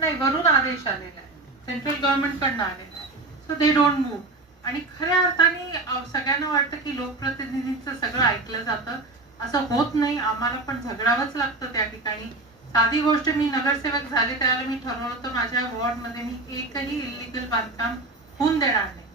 नाही, वरून आदेश आलेला आहे, सेंट्रल गव्हर्नमेंट कडनं आलेला आहे. So they don't move. आणि खऱ्या अर्थाने सगळ्यांना वाटतं की लोकप्रतिनिधींचं सगळं ऐकलं जातं. असं होत नाही. आम्हाला पण झगडावंच लागतं त्या ठिकाणी. साधी गोष्ट, मी नगरसेवक झाले त्यावेळेला मी ठरवलं होतं माझ्या वॉर्डमध्ये मी एकही इलिगल बांधकाम होऊन देणार नाही.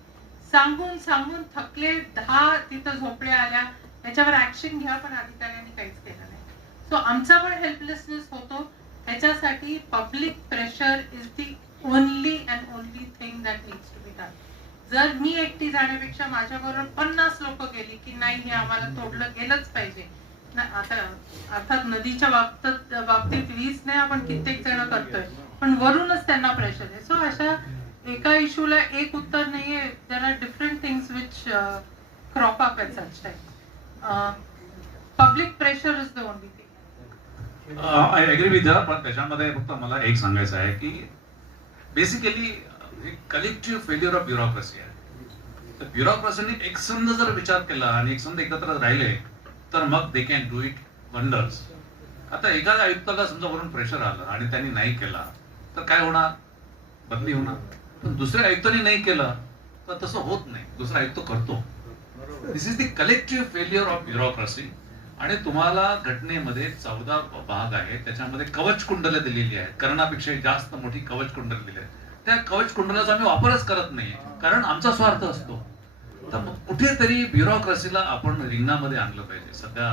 सांगून सांगून थकले, 10 तिथं झोपड्या आल्या, त्याच्यावर ऍक्शन घ्या, पण अधिकाऱ्यांनी काहीच केलं नाही. सो आमचा पण हेल्पलेसनेस होतो. त्याच्यासाठी public pressure is the only and only thing that needs to be done. जर मी एकटी जाण्यापेक्षा माझ्याबरोबर 50 लोक गेली की नाही, हे आम्हाला तोडलं गेलंच पाहिजे. आता अर्थात नदीच्या बाबतीत 20 नाही, आपण कित्येक जण करतोय, पण वरूनच त्यांना प्रेशर आहे. सो अशा एका इश्यूला एक उत्तर नाहीये. There are different things which crop up at such time. Public pressure is the only thing. I agree with her. पण त्याच्यामध्ये फक्त मला एक सांगायचं आहे की basically collective failure of bureaucracy आहे. तर ब्युरोक्रेसीने एकसंध जर विचार केला आणि एकसंध एकत्र राहिले तर मग they can do it wonders. आता एखाद्या आयुक्ताला समजा वरून प्रेशर आलं आणि त्यांनी नाही केला तर काय होणार? बदली होणार. पण दुसऱ्या आयुक्तांनी नाही केलं तर तसं होत नाही, दुसरा आयुक्त करतो. This is the collective failure of bureaucracy. आणि तुम्हाला घटनेमध्ये 14 भाग आहे, त्याच्यामध्ये कवच कुंडलं दिलेली आहेत. कर्णापेक्षा जास्त मोठी कवच कुंडल दिली आहे. त्या कवच कुंडलाचा आम्ही वापरच करत नाही, कारण आमचा स्वार्थ असतो. तर कुठेतरी ब्युरोक्रेसीला आपण रिंगणामध्ये आणलं पाहिजे. सध्या